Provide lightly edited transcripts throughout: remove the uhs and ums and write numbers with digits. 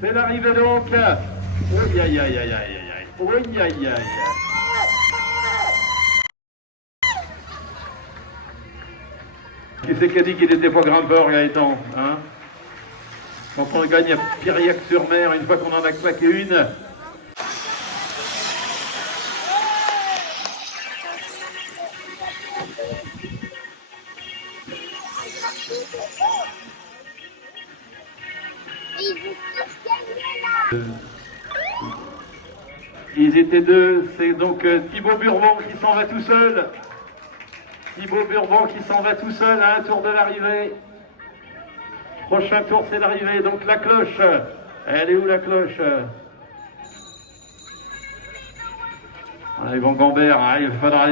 C'est l'arrivée donc. Aïe aïe aïe aïe aïe aïe. Aïe aïe aïe. Qui c'est qui a dit qu'il n'était pas grimpeur, Gaëtan, hein? Quand on gagne à Piriac-sur-Mer, une fois qu'on en a claqué une. Ils étaient deux, c'est donc Thibaut Bourbon qui s'en va tout seul. Thibaut Bourbon qui s'en va tout seul à un tour de l'arrivée. Prochain tour, c'est l'arrivée. Donc la cloche. Elle est où la cloche? Yvan Gambert, hein, il faudra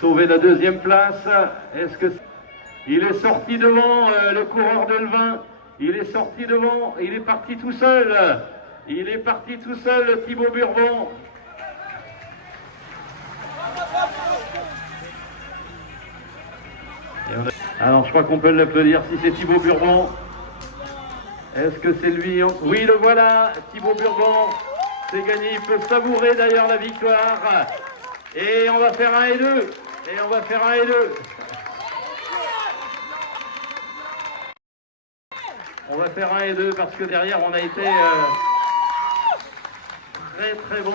sauver la deuxième place. Est-ce que il est sorti devant le coureur de Levin? Il est sorti devant, il est parti tout seul. Il est parti tout seul, Thibaut Bourbon. Alors je crois qu'on peut l'applaudir si c'est Thibaut Bourbon. Est-ce que c'est lui? Oui, le voilà, Thibaut Bourbon. C'est gagné, il peut savourer d'ailleurs la victoire. Et on va faire un et deux. Et on va faire un et deux. On va faire un et deux parce que derrière on a été très très bon.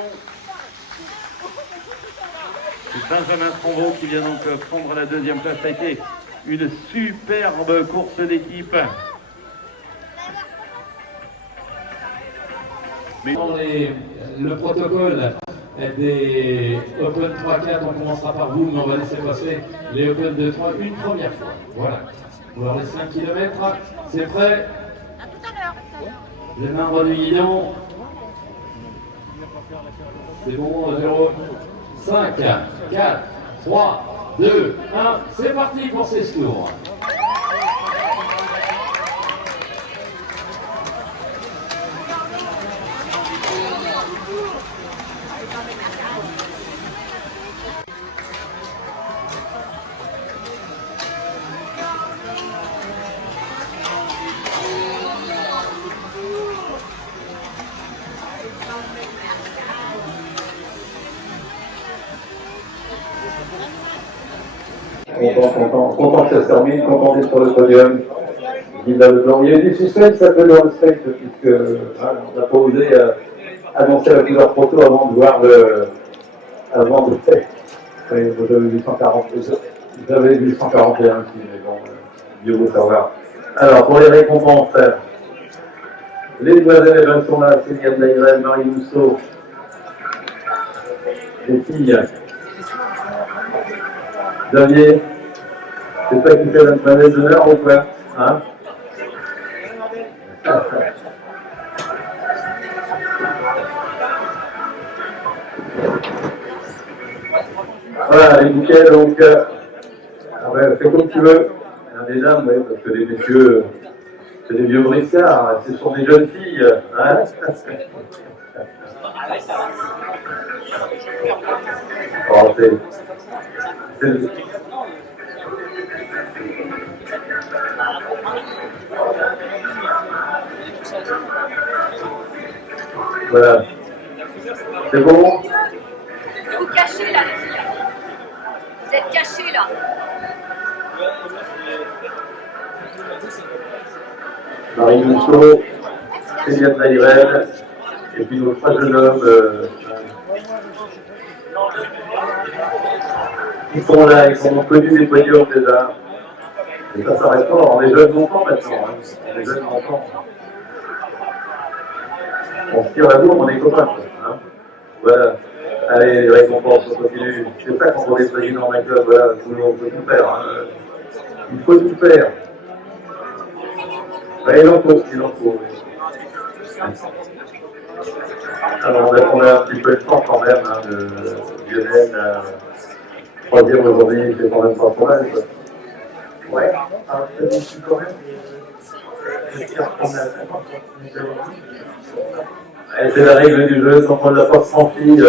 C'est Benjamin Trombeau qui vient donc prendre la deuxième place. Ça a été une superbe course d'équipe. Mais dans le protocole des Open 3-4, on commencera par vous, mais on va laisser passer les Open de 3 une première fois. Voilà. Pour les 5 km, c'est prêt? À tout à l'heure. Les mains dans le guidon. C'est bon, 0, 5, 4, 3, 2, 1. C'est parti pour ces tours. Content que ça se termine, content d'être sur le podium. Il y a eu du suspense, ça peut dans le spectre, puisque on n'a pas osé annoncer la couleur proto avant de voir le. Avant de. Oui, j'avais vu 141 aussi, mais bon, mieux vaut savoir. Alors, pour les récompenses, les demoiselles elles sont là, Céline Daïrel, Marie Mousseau, les filles. Xavier, c'est toi qui fais la manette d'honneur ou quoi, hein? Voilà, les bouquets, donc, ouais, fais comme tu veux. Les dames, oui, parce que les messieurs, c'est des vieux briscards, ce sont des jeunes filles, hein? Oh, voilà. C'est bon? Vous cachez là, les filles. Vous êtes cachés là. Marie Mousseau, Céline Daïrel, et puis nos trois jeunes hommes qui sont là, ils sont connus des podiums déjà. Et ça s'arrête pas, on est jeunes enfants maintenant. On est jeunes enfants. On se tire la bourre, on est copains. Hein. Voilà. Allez, les récompenses, on continue. C'est ça quand on est président d'un club, voilà, on peut tout faire. Hein. Il faut tout faire. Ouais, il en faut, il en faut. Alors, on a un petit peu de temps quand même, hein, de Lionel, troisième aujourd'hui, c'est quand même pas pour elle. Ouais, alors c'est bon, tu quand même. C'est la règle du jeu, quand on n'a pas franchi,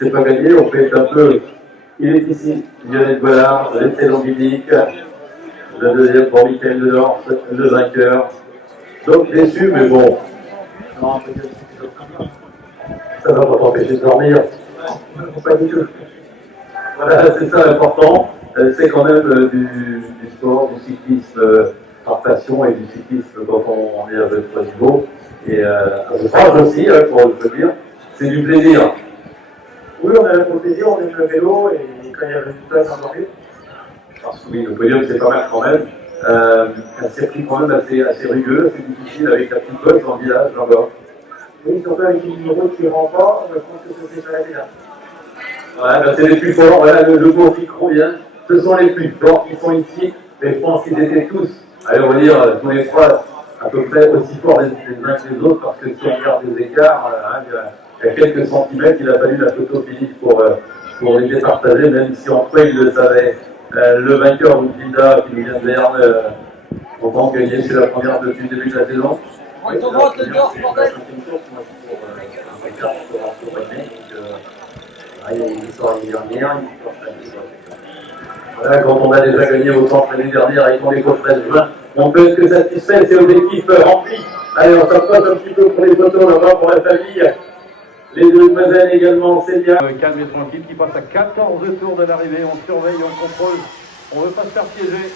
c'est pas gagné, on fait un peu. Il est ici, Lionel Bollard, l'essai Lambidique, le deuxième pour Michael Delors, le vainqueur. Donc déçu, mais bon. Non, ça va pas t'empêcher de dormir. Pas du tout. Voilà, c'est ça l'important. C'est quand même du sport, du cyclisme par passion et du cyclisme quand on est à votre niveau. Et je crois aussi, pour le dire, c'est du plaisir. Oui, on a le plaisir, on aime le vélo et quand il y a le résultat, c'est encore mieux. Parce que oui, le podium c'est pas mal quand même. Un circuit quand même assez rugueux, assez difficile avec la petite bosse dans le village là-bas. Oui, surtout avec les numéros qui ne rentrent pas, je pense que ça s'est fait là. Ouais, ben c'est les plus forts, voilà, le mot qui convient. Ce sont les plus forts qui sont ici, mais je pense qu'ils étaient tous, allez, on va dire, tous les trois, à peu près aussi forts les uns que les autres, parce que si on regarde les écarts, il y a quelques centimètres, il a fallu la photo Philippe pour les départager, même si entre eux, ils le savaient. Le vainqueur, Oudida, qui nous vient de Berne, content qu'il y ait la première depuis le début de la saison. On te montre le dehors, bordel. Il y a une histoire l'année dernière, voilà, quand on a déjà gagné au centre l'année dernière avec ton écho 13 juin, on peut être que satisfait, c'est l'objectif rempli. Allez, on s'approche un petit peu pour les photos là-bas, pour la famille. Les deux demoiselles également, c'est bien. Calme et tranquille, qui passe à 14 tours de l'arrivée. On surveille, on contrôle. On ne veut pas se faire piéger.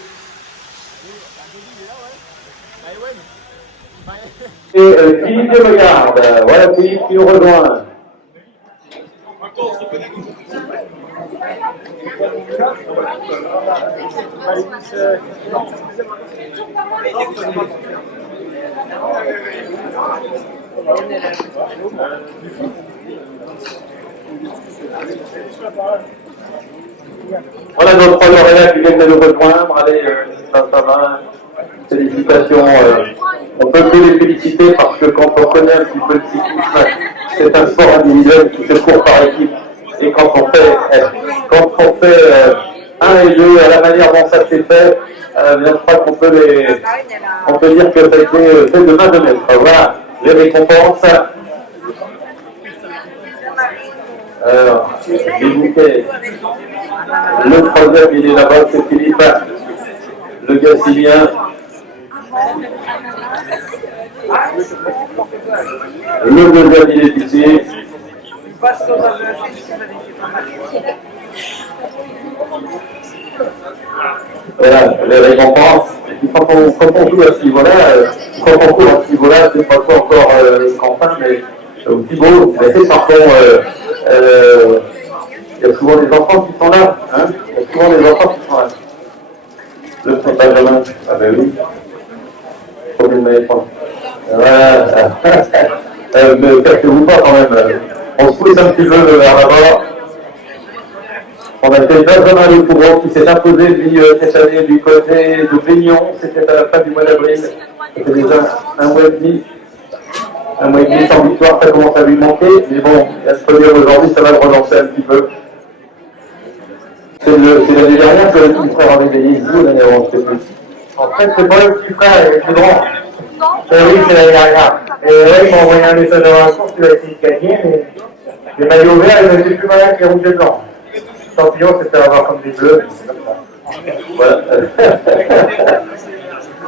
Et Philippe de Regarde, voilà Philippe qui nous rejoint. Voilà notre lauréat qui vient de nous rejoindre. Allez, ça va. Félicitations. On peut que les féliciter parce que quand on connaît un petit peu le cyclisme, c'est un sport individuel qui se court par équipe. Et quand on fait 1 et 2 à la manière dont ça s'est fait, je crois qu'on peut dire que ça a été fait de main de maître. Voilà, les récompenses. Alors, les bouquets. Le troisième, il est là-bas, c'est Philippe. Le Gassilien. Le deuxième, il est ici. Voilà, les récompenses. Quand on joue à ce niveau-là, quand on court à ce niveau-là, c'est pas ça encore Quentin, mais Thibaut, c'est parfois, il y a souvent des enfants qui sont là. Hein, il y a souvent des enfants qui sont là. Le petit Benjamin, ah ben oui. Combien de maîtres? Voilà. Ne cassez-vous pas quand même. On se pousse un petit peu vers là-bas. On a fait Benjamin Le Courant qui s'est imposé lui, cette année du côté de Baignon. C'était à la fin du mois d'avril. C'était déjà un mois et demi sans victoire, ça commence à lui manquer. Mais bon, il y a ce podium aujourd'hui, ça va le relancer un petit peu. C'est l'année dernière que le petit frère avait gagné ici, l'année avant, je ne sais plus. En fait, c'est pas le petit frère, il est plus grand. Oui, c'est l'année dernière. Et là, il m'a envoyé un message dans la course, il a essayé de gagner, mais les maillots verts, ils étaient plus malins que les rouges et blancs. Champion, c'était avoir comme des bleus, c'est comme ça. Voilà.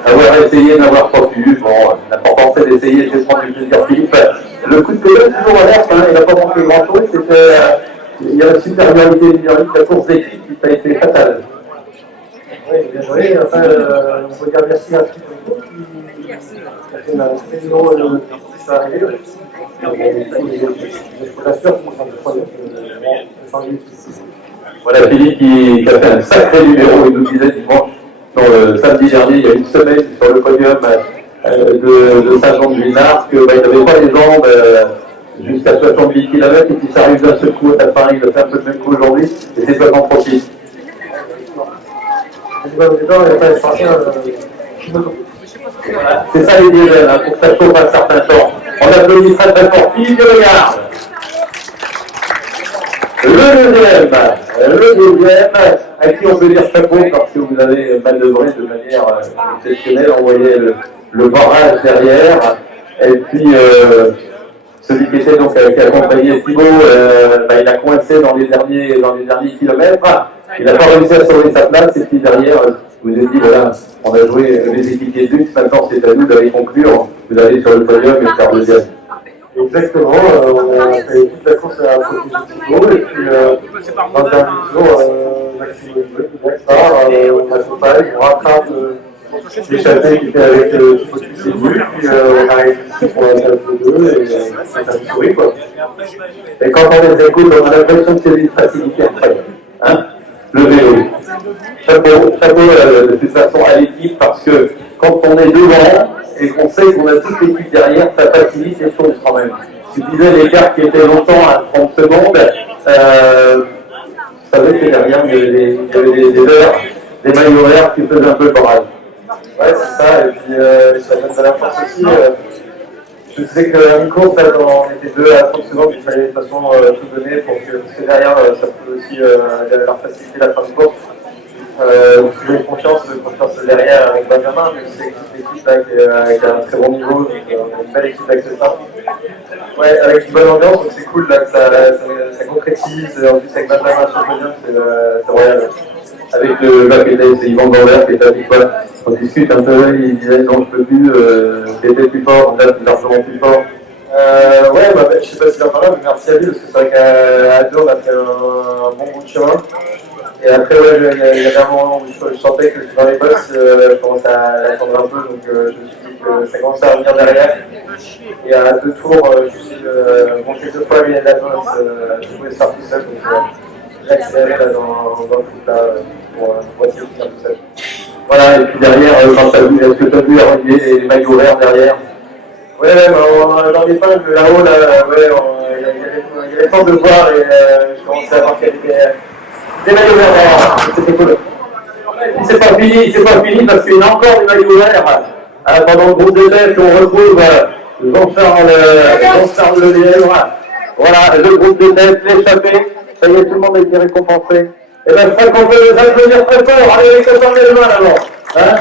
Avoir essayé, n'avoir pas pu. Bon, l'important c'est d'essayer, c'est de prendre du plaisir. Philippe, le coup de pédale, toujours alerte, hein, il n'a pas manqué grand-chose, c'était, il y a la supériorité numérique, la course d'équipe qui a été fatale. Oui, bien joué. Enfin, on peut dire merci à Thibaut qui a fait la saison de ça arrivé. Je l'assure qu'on s'en fout. Voilà Philippe qui a fait un sacré numéro, il nous disait dimanche, samedi dernier, il y a une semaine, sur le podium de Saint-Jean-de-Villenard, qu'il n'avait pas les jambes jusqu'à 70 km et qu'il s'arrive d'un seul coup à Paris, il a fait un peu le même coup aujourd'hui, et c'est toi qu'on profite. Voilà, c'est ça les diesels, hein, pour que ça chauffe un certain temps. On applaudit très très fort. Philippe de Regarde. Le deuxième, à qui on peut dire chapeau parce que vous avez manœuvré de manière exceptionnelle, on voyait le barrage derrière, et puis celui qui était donc qui accompagnait Thibaut, il a coincé dans les derniers kilomètres, il n'a pas réussi à sauver sa place, et puis derrière, vous avez dit, voilà, on a joué les équipiers de lutte, maintenant c'est à nous d'aller conclure, vous allez sur le podium et faire deuxième. Exactement, on a fait toute la course à côté du Thibaut, et puis dans le dernier tour, Maxime on accompagne, on rattrape l'échappée qui était avec Thibaut qui s'est vu, puis on arrive ici pour la phase de 2 et c'est un souris quoi. Et quand on les écoute, on a l'impression que c'est une facilité après, hein, le vélo. Chapeau de toute façon à l'équipe, parce que quand on est devant et qu'on sait qu'on a toute l'équipe derrière, ça facilite les choses quand même. Tu disais l'écart qui était longtemps à 30 secondes, vous savez que derrière il y avait des heures, des maillots verts qui faisaient un peu le barrage. Ouais, c'est ça, et puis ça donne de la force aussi. Je sais qu'à une course, là, quand on était 2 à 30 secondes, il fallait de toute façon tout donner pour que, parce que derrière, ça peut aussi leur faciliter la fin de course. J'ai confiance derrière avec Benjamin, mais c'est toute l'équipe là qui a un très bon niveau, donc on a une belle équipe avec ce temps. Ouais, avec une bonne ambiance, donc c'est cool là, que ça concrétise. En plus, avec Benjamin sur le podium, c'est royal. Avec le Bapédé, c'est Yvan Gambert qui est avec toi. On discute un peu, il disait non, je peux plus, t'étais plus fort, là, tu es largement plus fort. Ouais, bah, je sais pas si c'est par là, mais merci à lui, parce que c'est vrai qu'à deux, on a fait un bon bout de chemin. Et après, ouais, il y avait un moment où je sentais que dans les bosses, je commençais à attendre un peu, donc je me suis dit que ça commençait à revenir derrière. Et à 2 tours, je me suis monté 2 fois les la bosse, je pouvais se faire tout seul, donc j'ai accéléré là, dans le foot là, pour essayer de faire tout seul. Voilà, et puis derrière, quand t'as vu, est-ce que tu as vu arriver les maillots verts derrière? Ouais, dans l'épingle là-haut, là, ouais, il y avait temps de voir et je commençais à voir qu'il y avait des maillots verts derrière, c'était cool. C'est pas fini parce qu'il y a encore des maillots verts. Pendant le groupe de tête, on retrouve Jean-Charles Lelièvre. Voilà, le groupe de tête, l'échappée. Ça y est, tout le monde a été récompensé. Et bien, je crois qu'on peut les applaudir très fort. Allez, les copains, les mains là-bas. Hein?